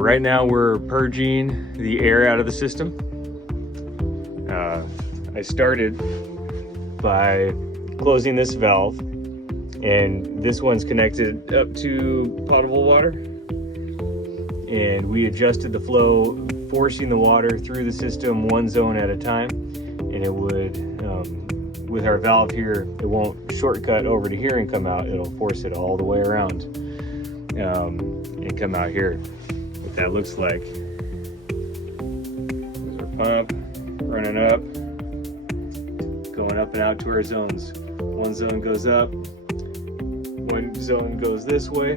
Right now we're purging the air out of the system. I started by closing this valve, and this one's connected up to potable water. And we adjusted the flow, forcing the water through the system one zone at a time. And it would, with our valve here, it won't shortcut over to here and come out. It'll force it all the way around and come out here. What that looks like. There's our pump running up, going up and out to our zones. One zone goes up, one zone goes this way,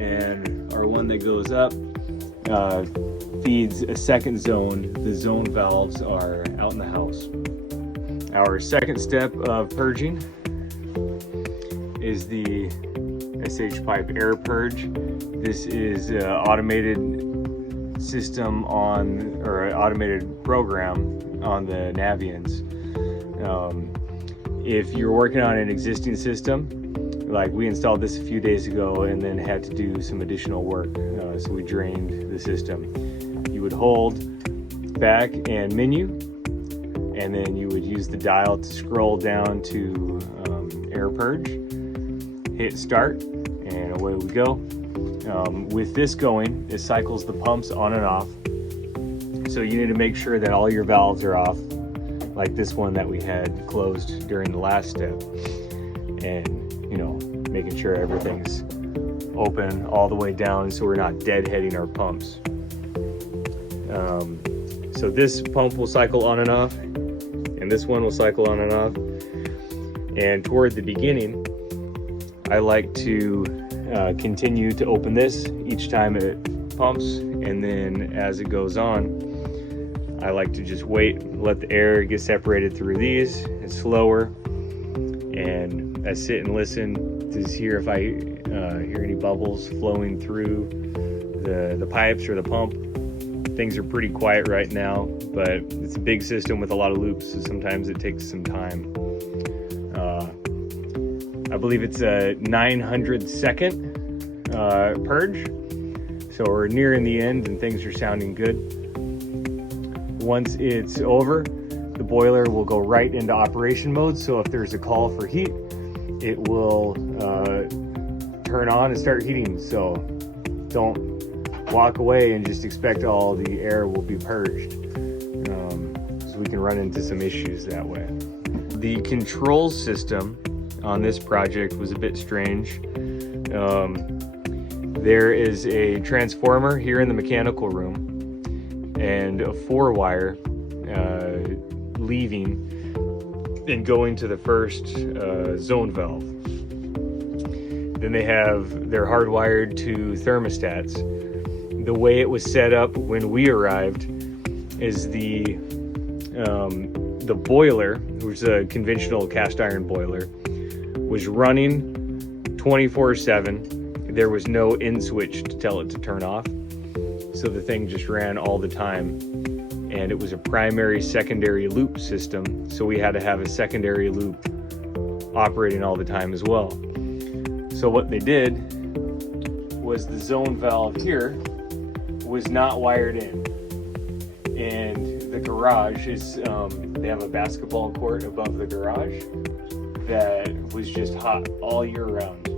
and our one that goes up feeds a second zone. The zone valves are out in the house. Our second step of purging is the SH Pipe Air Purge. This is an automated system on, or an automated program on the Navians. If you're working on an existing system, like we installed this a few days ago and then had to do some additional work, so we drained the system. You would hold back and menu, and then you would use the dial to scroll down to Air Purge, hit start, and away we go. With this going, it cycles the pumps on and off. So you need to make sure that all your valves are off, like this one that we had closed during the last step. And, you know, making sure everything's open all the way down so we're not deadheading our pumps. So this pump will cycle on and off, and this one will cycle on and off. And toward the beginning, I like to continue to open this each time it pumps, and then as it goes on, I like to just wait, let the air get separated through these. It's slower, and I sit and listen to hear if I hear any bubbles flowing through the pipes or the pump. Things are pretty quiet right now, but it's a big system with a lot of loops, so sometimes it takes some time. I believe it's a 900-second purge, so we're nearing the end and things are sounding good. Once it's over, the boiler will go right into operation mode, so if there's a call for heat, it will turn on and start heating. So don't walk away and just expect all the air will be purged, so we can run into some issues that way. The control system on this project was a bit strange. There is a transformer here in the mechanical room and a 4-wire leaving and going to the first zone valve. Then they're hardwired to thermostats. The way it was set up when we arrived is the boiler, which is a conventional cast iron boiler, was running 24/7. There was no in switch to tell it to turn off. So the thing just ran all the time. And it was a primary secondary loop system. So we had to have a secondary loop operating all the time as well. So what they did was the zone valve here was not wired in. And the garage is, they have a basketball court above the garage that was just hot all year round.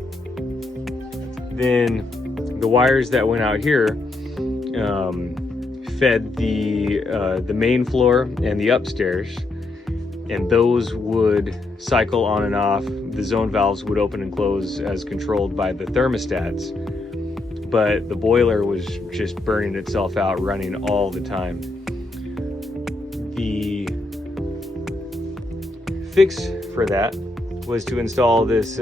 Then the wires that went out here fed the main floor and the upstairs, and those would cycle on and off. The zone valves would open and close as controlled by the thermostats, but the boiler was just burning itself out, running all the time. The fix for that was to install this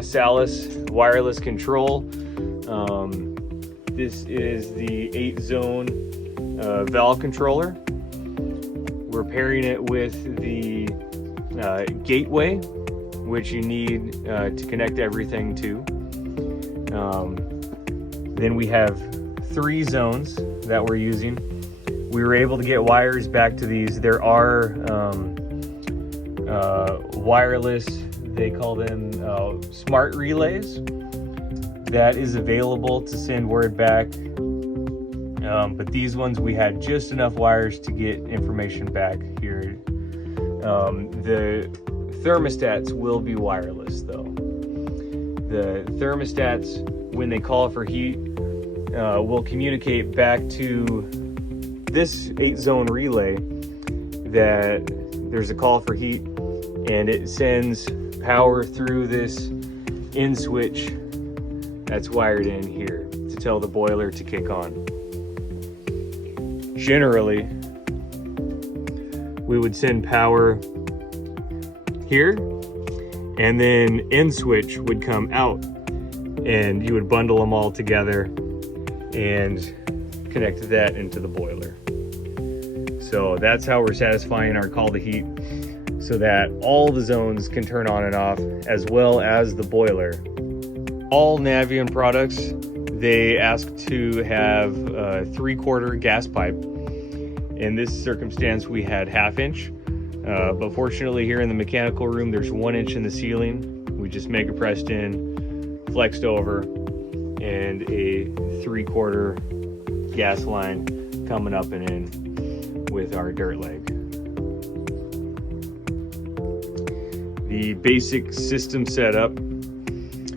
Salis wireless control. This is the 8-zone valve controller. We're pairing it with the gateway, which you need to connect everything to. Then we have 3 zones that we're using. We were able to get wires back to these. There are wireless, they call them smart relays. that is available to send word back. But these ones, we had just enough wires to get information back here. The thermostats will be wireless though. The thermostats, when they call for heat, will communicate back to this 8-zone relay that there's a call for heat, and it sends power through this in switch that's wired in here to tell the boiler to kick on. Generally, we would send power here, and then in switch would come out, and you would bundle them all together and connect that into the boiler. So that's how we're satisfying our call to heat, so that all the zones can turn on and off, as well as the boiler. All Navien products, they ask to have a 3/4 gas pipe. In this circumstance, we had 1/2 inch, but fortunately here in the mechanical room, there's 1 inch in the ceiling. We just make it pressed in, flexed over, and a 3/4 gas line coming up and in with our dirt leg. The basic system setup,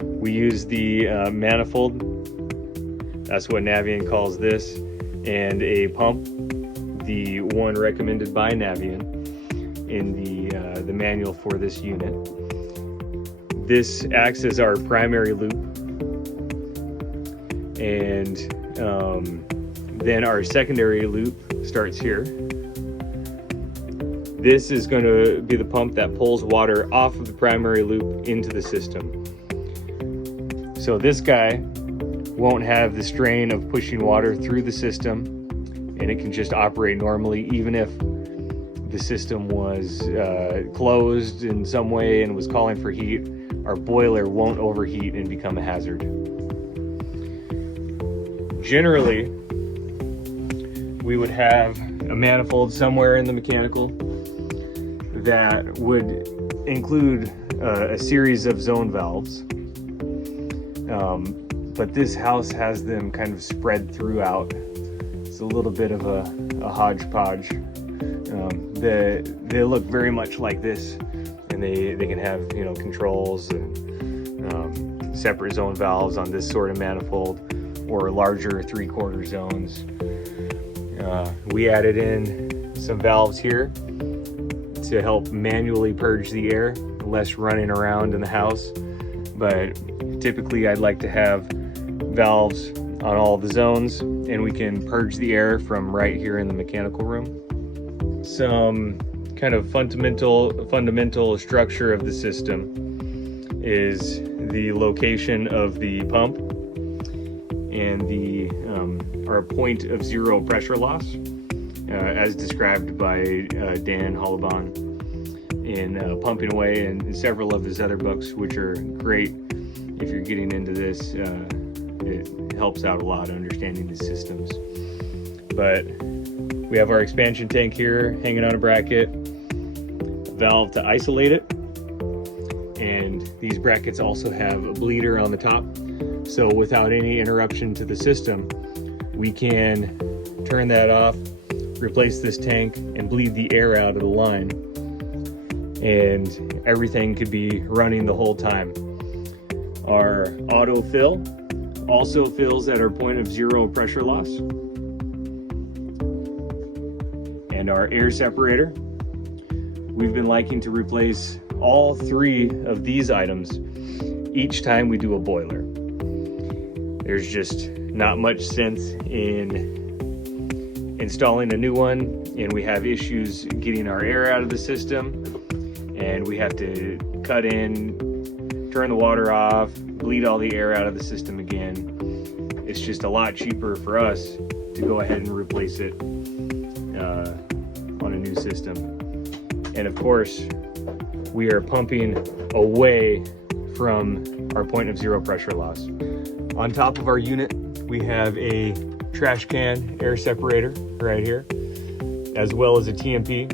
we use the manifold, that's what Navien calls this, and a pump, the one recommended by Navien in the manual for this unit. This acts as our primary loop, and then our secondary loop starts here. This is going to be the pump that pulls water off of the primary loop into the system. So this guy won't have the strain of pushing water through the system, and it can just operate normally even if the system was closed in some way and was calling for heat. Our boiler won't overheat and become a hazard. Generally, we would have a manifold somewhere in the mechanical that would include a series of zone valves. But this house has them kind of spread throughout. It's a little bit of a hodgepodge. They look very much like this, and they can have, you know, controls and separate zone valves on this sort of manifold, or larger 3/4 zones. We added in some valves here to help manually purge the air, less running around in the house. But typically I'd like to have valves on all the zones, and we can purge the air from right here in the mechanical room. Some kind of fundamental structure of the system is the location of the pump and our point of zero pressure loss, as described by Dan Hollabon in Pumping Away and several of his other books, which are great if you're getting into this. It helps out a lot understanding these systems. But we have our expansion tank here hanging on a bracket, valve to isolate it, and these brackets also have a bleeder on the top. So without any interruption to the system, we can turn that off, replace this tank, and bleed the air out of the line, and everything could be running the whole time. Our autofill also fills at our point of zero pressure loss. And our air separator, we've been liking to replace all 3 of these items each time we do a boiler. There's just not much sense in installing a new one, and we have issues getting our air out of the system, and we have to cut in, turn the water off, bleed all the air out of the system again. It's just a lot cheaper for us to go ahead and replace it on a new system. And of course, we are pumping away from our point of zero pressure loss. On top of our unit, we have a trash can air separator right here, as well as a TMP.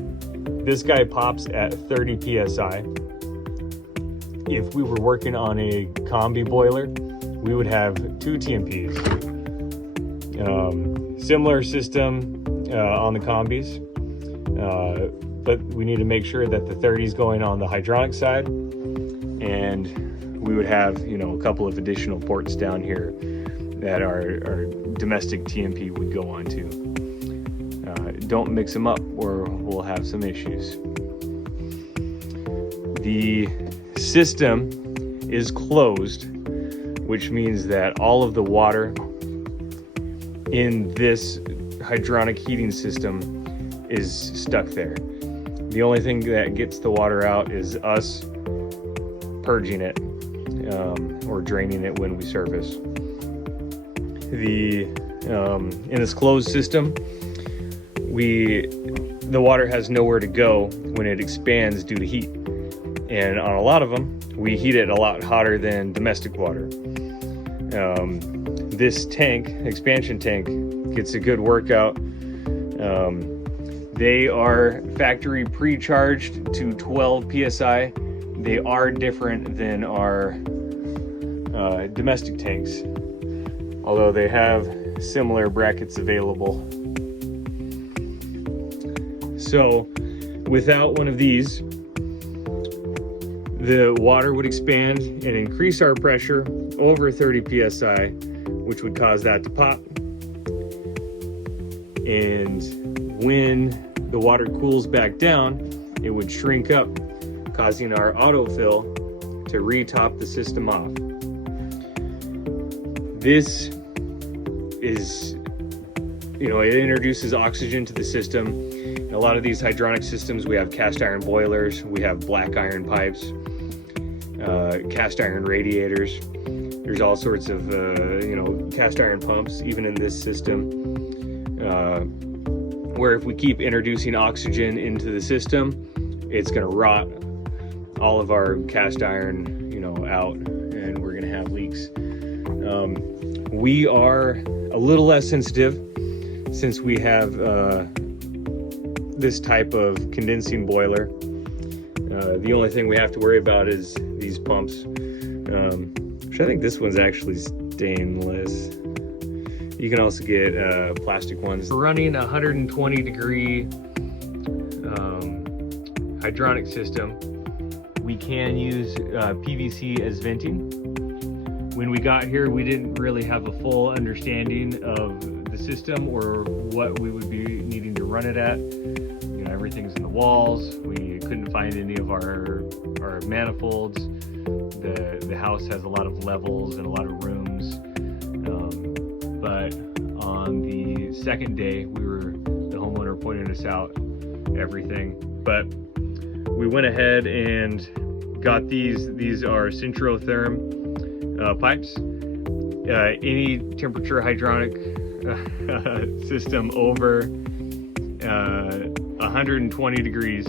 This guy pops at 30 PSI. If we were working on a combi boiler, we would have 2 TMPs. Similar system on the combis, but we need to make sure that the 30 is going on the hydronic side, and we would have, you know, a couple of additional ports down here that our domestic TMP would go on to. Don't mix them up or we'll have some issues. The system is closed, which means that all of the water in this hydronic heating system is stuck there. The only thing that gets the water out is us purging it or draining it when we service. In this closed system, the water has nowhere to go when it expands due to heat. And on a lot of them, we heat it a lot hotter than domestic water. This tank, expansion tank, gets a good workout. They are factory pre-charged to 12 PSI. They are different than our domestic tanks, although they have similar brackets available. So without one of these, the water would expand and increase our pressure over 30 PSI, which would cause that to pop. And when the water cools back down, it would shrink up, causing our autofill to re-top the system off. This is, you know, it introduces oxygen to the system. In a lot of these hydronic systems, we have cast iron boilers, we have black iron pipes, cast iron radiators. There's all sorts of, you know, cast iron pumps, even in this system, where if we keep introducing oxygen into the system, it's going to rot all of our cast iron, you know, out, and we're going to have leaks. We are a little less sensitive since we have this type of condensing boiler. The only thing we have to worry about is these pumps, which I think this one's actually stainless. You can also get plastic ones. We're running a 120 degree hydronic system. We can use PVC as venting. When we got here, we didn't really have a full understanding of the system or what we would be needing to run it at. You know, everything's in the walls. We couldn't find any of our manifolds. The house has a lot of levels and a lot of rooms. But on the second day, the homeowner pointed us out everything. But we went ahead and got these. These are Centrotherm pipes. Any temperature hydronic system over 120 degrees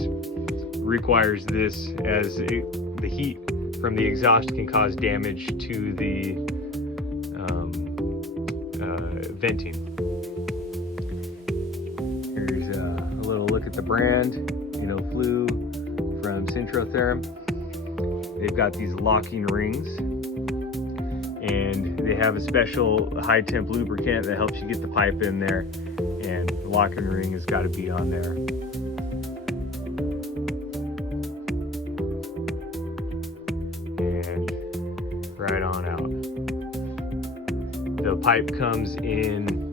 requires this, as the heat from the exhaust can cause damage to the venting. Here's a little look at the brand, you know, Flue from Centrotherm. They've got these locking rings, and they have a special high temp lubricant that helps you get the pipe in there, and the locking ring has got to be on there. And right on out. The pipe comes in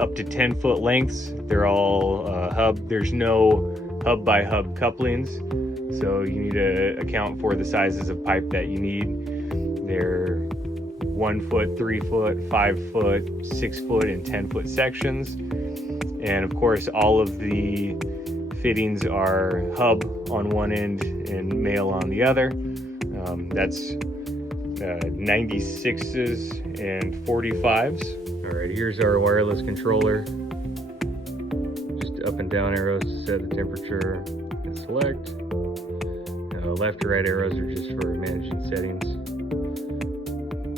up to 10-foot lengths. They're all hub. There's no hub by hub couplings, so you need to account for the sizes of pipe that you need. They're 1 foot, 3 foot, 5 foot, 6 foot, and 10-foot sections. And of course, all of the fittings are hub on one end and male on the other. That's 96s and 45s. All right, here's our wireless controller. Just up and down arrows to set the temperature and select. Left to right arrows are just for managing settings.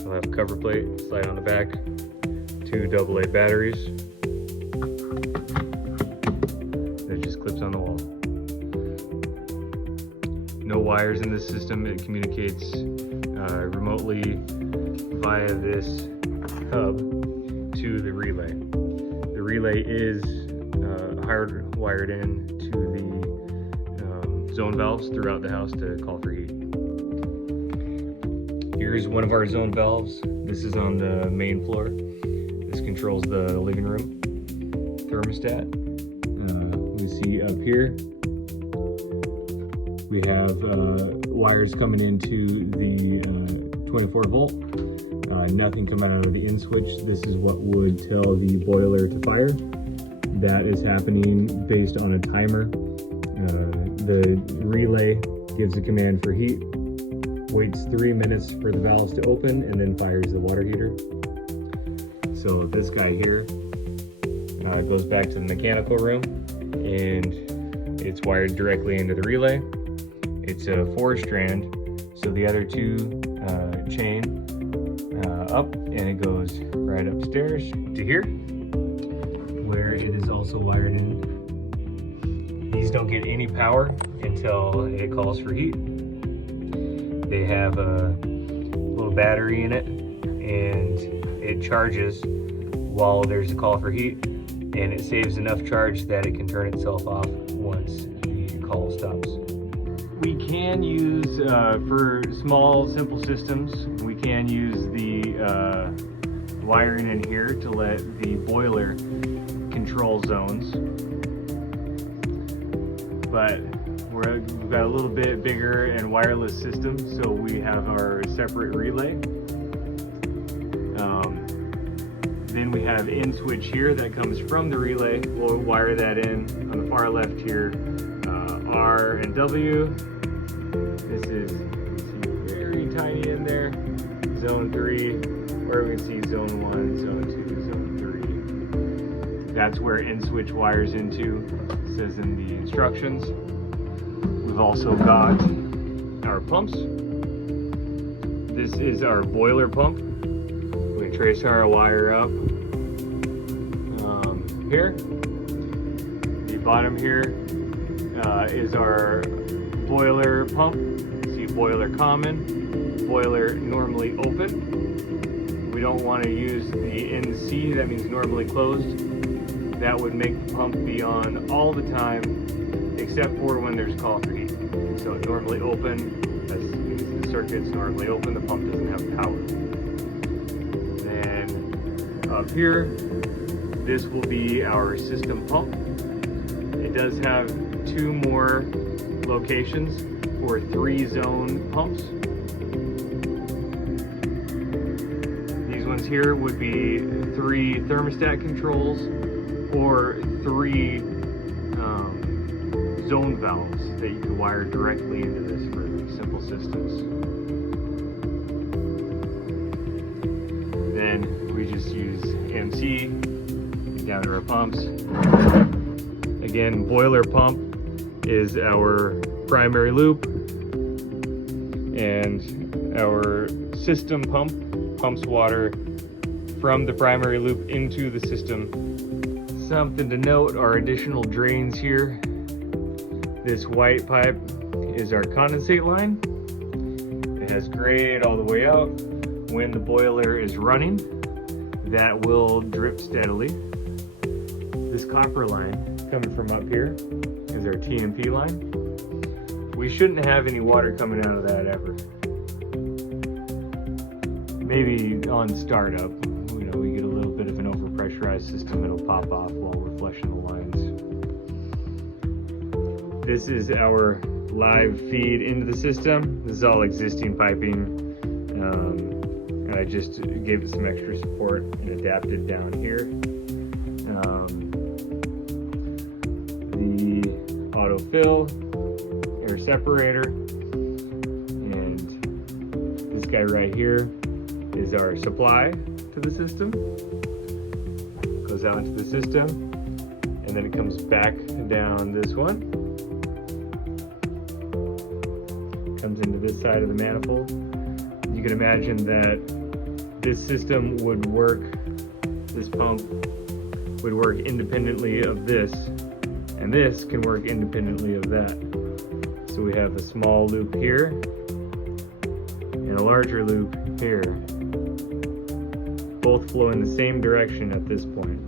I'll have a cover plate, slide on the back, 2 AA batteries. That just clips on the wall. No wires in this system. It communicates remotely via this hub to the relay. The relay is hardwired in to the zone valves throughout the house to call for heat. Here's one of our zone valves. This is on the main floor. This controls the living room thermostat. We see up here we have wires coming into the 24 volt. Nothing coming out of the in switch. This is what would tell the boiler to fire. That is happening based on a timer. The relay gives a command for heat, waits 3 minutes for the valves to open, and then fires the water heater. So this guy here goes back to the mechanical room, and it's wired directly into the relay. It's a 4-strand, so the other 2 chain up, and it goes right upstairs to here, where it is also wired in. These don't get any power until it calls for heat. They have a little battery in it, and it charges while there's a call for heat, and it saves enough charge that it can turn itself off once the call stops. We can use, for small simple systems, we can use the wiring in here to let the boiler control zones, but we've got a little bit bigger and wireless system, so we have our separate relay. Then we have in switch here that comes from the relay. We'll wire that in on the far left here, R and W. This is, you can see, very tiny in there, zone 3, where we can see zone 1, zone 2, zone 3. That's where in switch wires into, it says in the instructions. We've also got our pumps. This is our boiler pump. We can trace our wire up here. The bottom here is our boiler pump. See boiler common, boiler normally open. We don't want to use the NC, that means normally closed. That would make the pump be on all the time except for when there's call for heat. So normally open, that means the circuit's normally open, the pump doesn't have power. Then up here, this will be our system pump. It does have 2 more locations for 3 zone pumps. These ones here would be 3 thermostat controls or 3 zone valves that you can wire directly into this for simple systems. Then we just use MC down to our pumps. Again, boiler pump is our primary loop, and our system pump pumps water from the primary loop into the system. Something to note are additional drains here. This white pipe is our condensate line. It has grade all the way out. When the boiler is running, that will drip steadily. This copper line coming from up here is our TMP line. We shouldn't have any water coming out of that ever. Maybe on startup, we get a little bit of an overpressurized system, it'll pop off while we're flushing the lines. This is our live feed into the system. This is all existing piping. And I just gave it some extra support and adapted down here. The autofill, air separator, and this guy right here is our supply to the system. Goes out into the system, and then it comes back down this one. Comes into this side of the manifold. You can imagine that this system would work, this pump would work independently of this, and this can work independently of that. So we have a small loop here, and and a larger loop here, both flow in the same direction at this point.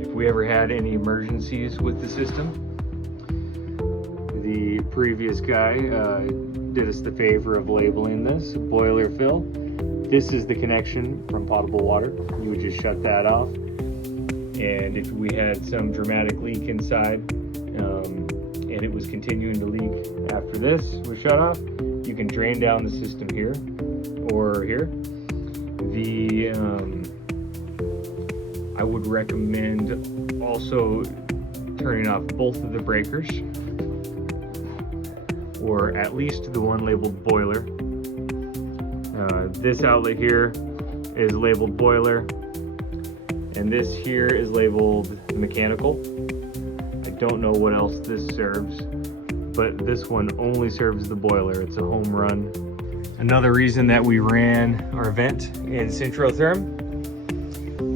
If we ever had any emergencies with the system, the previous guy did us the favor of labeling this boiler fill. This is the connection from potable water. You would just shut that off. And if we had some dramatic leak inside, and it was continuing to leak after this was shut off, you can drain down the system here or here. I would recommend also turning off both of the breakers, or at least the one labeled boiler. This outlet here is labeled boiler, and this here is labeled mechanical. I don't know what else this serves, but this one only serves the boiler. It's a home run. Another reason that we ran our vent in Centrotherm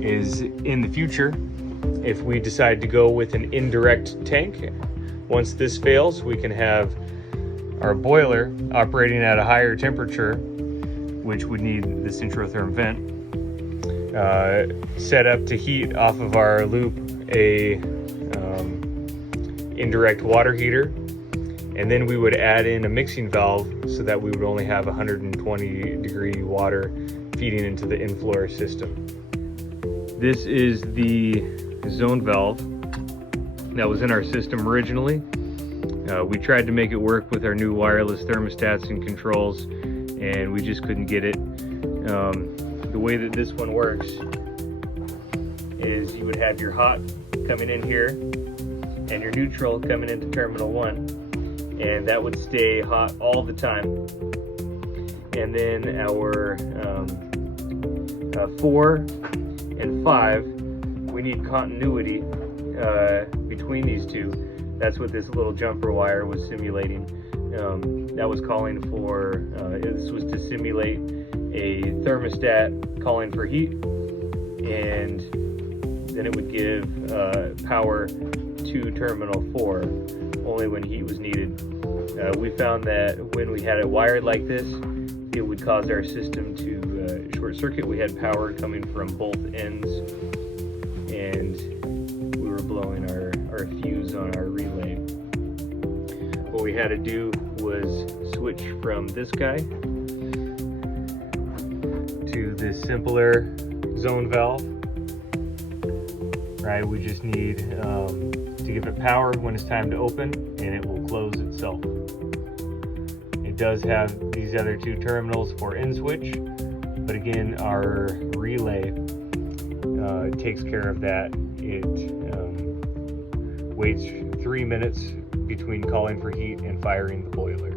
is in the future, if we decide to go with an indirect tank, once this fails, we can have our boiler operating at a higher temperature, which would need the Centrotherm vent, set up to heat off of our loop a indirect water heater, and then we would add in a mixing valve so that we would only have 120 degree water feeding into the in-floor system. This is the zone valve that was in our system originally. We tried to make it work with our new wireless thermostats and controls, and we just couldn't get it. The way that this one works is you would have your hot coming in here and your neutral coming into terminal 1, and that would stay hot all the time. And then our 4 and 5, we need continuity between these two. That's what this little jumper wire was simulating. That was calling for, this was to simulate a thermostat calling for heat, and then it would give power to terminal 4 only when heat was needed. We found that when we had it wired like this, it would cause our system to short circuit. We had power coming from both ends, and we were blowing our fuse on our relay. What we had to do was switch from this guy to this simpler zone valve. Right, we just need to give it power when it's time to open, and it will close itself. It does have these other two terminals for in switch, but again, our relay takes care of that. It waits 3 minutes between calling for heat and firing the boiler.